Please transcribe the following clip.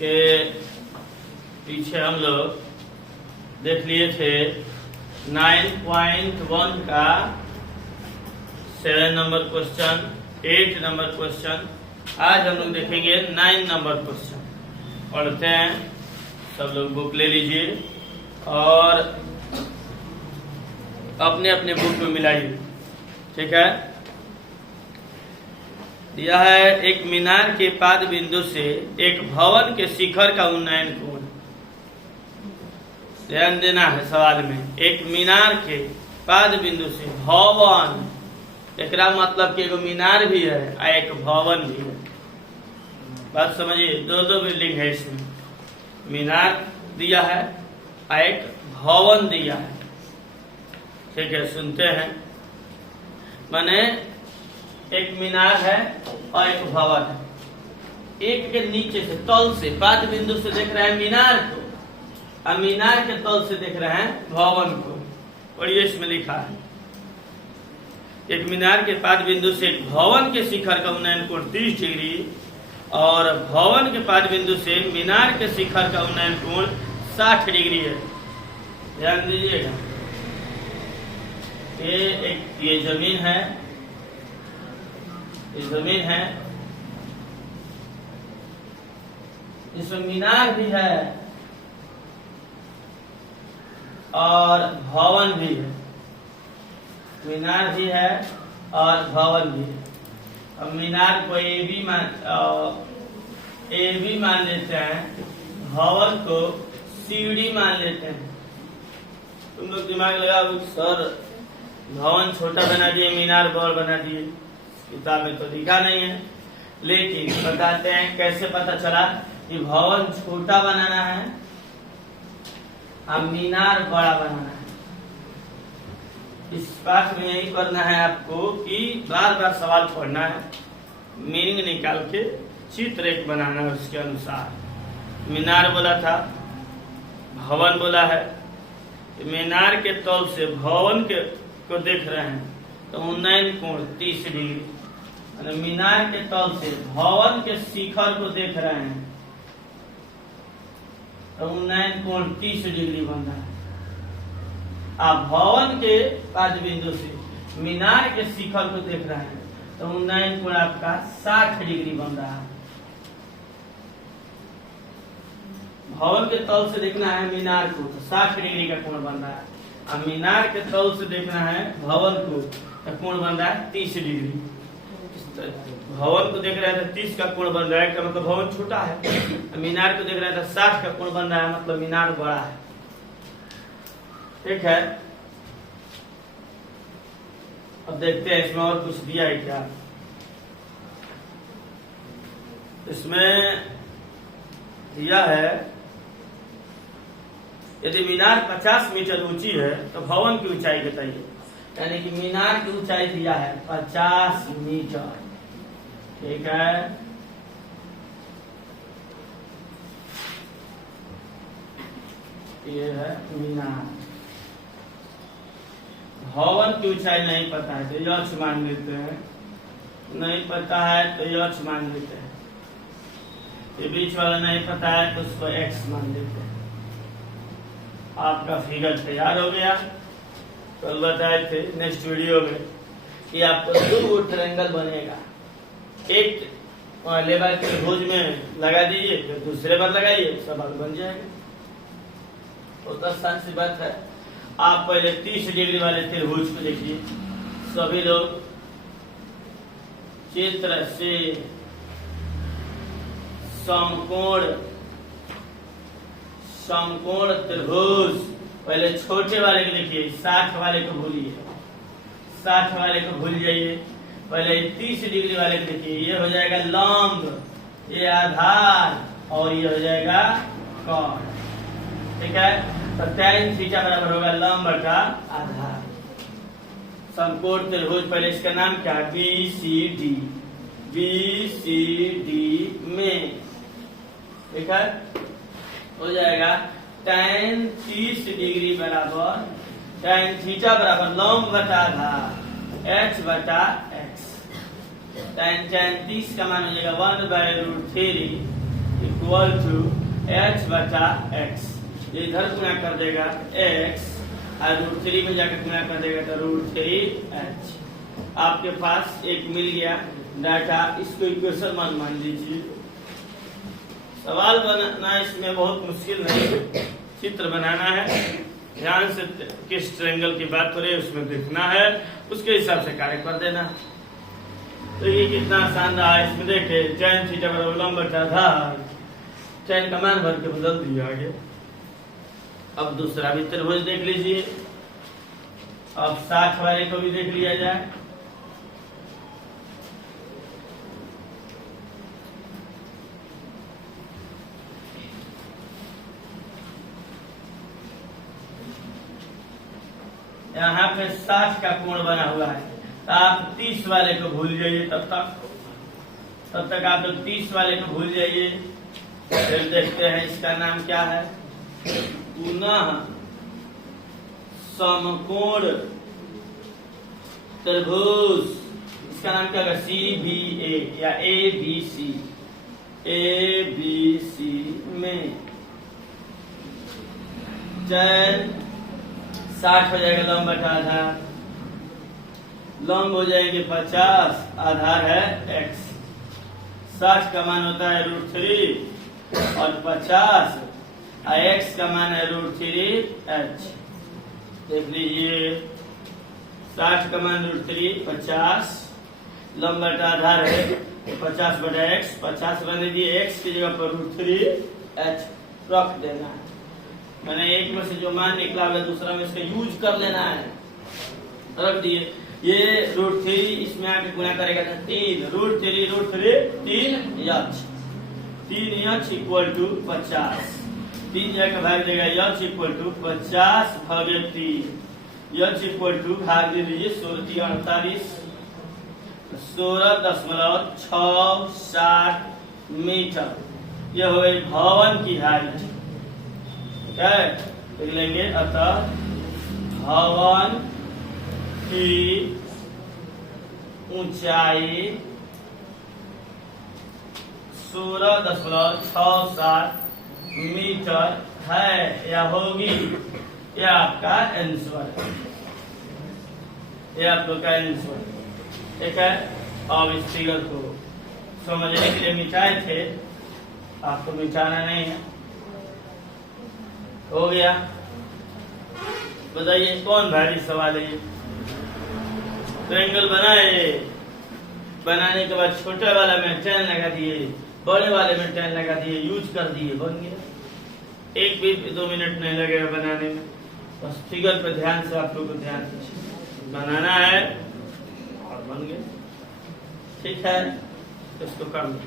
इसके पीछे हम लोग देख लिए थे 9.1 का 7 नंबर क्वेश्चन, 8 नंबर क्वेश्चन। आज हम लोग देखेंगे 9 नंबर क्वेश्चन। पढ़ते हैं, सब लोग बुक ले लीजिए और अपने अपने बुक में मिलाइए, ठीक है। दिया है एक मीनार के पाद बिंदु से एक भवन के शिखर का उन्नयन कोण। ध्यान देना है सवाल में, एक मीनार के पाद बिंदु से भवन, एकरा मतलब कि एगो मीनार भी है और एक भवन भी है। बात समझिए, दो बिल्डिंग है इसमें, मीनार दिया है और एक भवन दिया है, ठीक है। सुनते हैं, माने एक मीनार है और एक भवन है। एक के नीचे से, तल से, पाद बिंदु से देख रहे हैं मीनार को और मीनार के तल से देख रहे हैं भवन को। और ये इसमें लिखा है एक मीनार के पाद बिंदु से एक भवन के शिखर का उन्नयन कोण 30 डिग्री और भवन के पाद बिंदु से मीनार के शिखर का उन्नयन कोण 60 डिग्री है। ध्यान दीजिएगा, ये जमीन है, ये जमीन है, इसमें मीनार भी है और भवन भी है। मीनार भी है और भवन भी है। अब मीनार को ए बी मान लेते हैं, भवन को सीडी मान लेते हैं। तुम लोग दिमाग लगाओ, सर भवन छोटा बना दिए, मीनार बड़ा बना दिए, किताब में तो लिखा नहीं है, लेकिन बताते हैं कैसे पता चला कि भवन छोटा बनाना है और मीनार बड़ा बनाना है। इस पाठ में यही करना है आपको कि बार बार सवाल पढ़ना है, मीनिंग निकाल के चित्र एक बनाना है उसके अनुसार। मीनार बोला था, भवन बोला है। मीनार के तल से भवन के को देख रहे हैं तो उन्नयन कोण 30 डिग्री। मीनार के तल से भवन के शिखर को देख रहे हैं तो उन्नयन कोण 30 डिग्री बन रहा है। आप भवन के पाद बिंदु से मीनार के शिखर को देख रहे हैं तो उन्नयन कोण आपका 60 डिग्री बन रहा है। भवन के तल से देखना है मीनार को तो 60 डिग्री का कोण बन रहा है, और मीनार के तल से देखना है भवन को तो कोण बन रहा है 30 डिग्री। भवन को देख रहे थे 30 का कोण बन रहा है, का मतलब भवन छोटा है। मीनार को देख रहे थे 60 का कोण बन रहा है, मतलब मीनार बड़ा है, ठीक है। अब देखते हैं इसमें और कुछ दिया है क्या। इसमें दिया है यदि मीनार 50 मीटर ऊंची है तो भवन की ऊंचाई बताइए। यानी कि मीनार की ऊंचाई दिया है 50 मीटर, ठीक है। ये है मीनार। भवन की ऊंचाई नहीं पता है तो यक्ष मान लेते हैं, नहीं पता है तो यक्ष मान लेते हैं, ये बीच वाला नहीं पता है तो उसको एक्स मान लेते हैं। आपका फिगर तैयार हो गया। कल बताए थे नेक्स्ट वीडियो में कि आपको 2 ट्रायंगल बनेगा, एक लेबर के भुज में लगा दीजिए फिर दूसरे पर लगाइए, सवाल बन जाएगा। तो आसान सी बात है। आप पहले 30 डिग्री वाले त्रिभुज को देखिए, सभी लोग चित्र से समकोण त्रिभुज, पहले छोटे वाले को देखिए, 60 वाले को भूलिए, 60 वाले को भूल जाइए। पहले 30 डिग्री वाले को देखिए, ये हो जाएगा लंब, ये आधार और ये हो जाएगा कोण, ठीक है। तो tan थीटा बराबर होगा लंब बटा आधार। समकोण त्रिभुज, पहले इसका नाम क्या है, BCD, BCD में, ठीक है। हो जाएगा tan 30 डिग्री बराबर tan थीटा बराबर लंब बटा आधार h बटा x। tan 30 का मान हो जाएगा 1/√3 इक्वल टू एच बटा एक्स। ये इधर गुणा कर देगा एक्स और √3 में जाकर गुणा कर देगा तो √3h। आपके पास एक मिल गया डाटा, इसको इक्वेशन मान लीजिए। सवाल बनाना इसमें बहुत मुश्किल नहीं, चित्र बनाना है, ध्यान से किस ट्रायंगल की बात करें उसमें देखना है, उसके हिसाब से कार्य कर देना। तो ये कितना आसान रहा है। इसमें देखे tan थीटा बराबर लंब बटा आधार, tan का मान भर के बदल दिया आगे। अब दूसरा भी त्रिभुज देख लीजिए, अब 60 वाले को भी देख लिया जाए। यहाँ पे 60 का कोण बना हुआ है, तो आप 30 वाले को भूल जाइए। तब तक आप लोग 30 वाले को भूल जाइए। फिर देखते हैं इसका नाम क्या है, पुनः समकोण त्रिभुज। इसका नाम क्या होगा, CBA या ABC। ABC में tan 60 हो जाएगा लंब बटा आधार, लंब हो जाएंगे 50, आधार है x। 60 का मान होता है √3 और 50 और x का मान है √3h। देख लीजिए 60 का मान √3, 50 लंब बटा आधार है 50 बटा x, 50 रहने दिए, x की जगह पर √3h रख देना है। मैंने एक में से जो मान निकला होगा दूसरा में इसका यूज कर लेना है, रख दिए। ये √3 इसमें आके गुणा करेगा तो 3 √3 3h इक्वल टू 50। 3 जाकर भाग देगा h इक्वल टू 50 भागे 3, h इक्वल टू भाग दे दीजिए 16 38 16.67 मीटर। यह हो गई भवन की हाइट। ठीक है, लिख लेंगे अतः भवन की ऊंचाई 16.67 मीटर है या होगी। यह आपका आंसर है, यह आप लोग का आंसर। ठीक है, अब इस फिगर को समझने के लिए मिटाए थे, आपको मिटाना नहीं है। हो गया, बताइए कौन भारी सवाल है ये। ट्रायंगल बनाए, बनाने के बाद छोटे वाला में tan लगा दिए, बड़े वाले में tan लगा दिए, यूज कर दिए, बन गया। एक भी 2 मिनट नहीं लगेगा बनाने में, बस फिगर पे ध्यान से आप लोग को ध्यान से बनाना है और बन गया। ठीक है, इसको कर लो।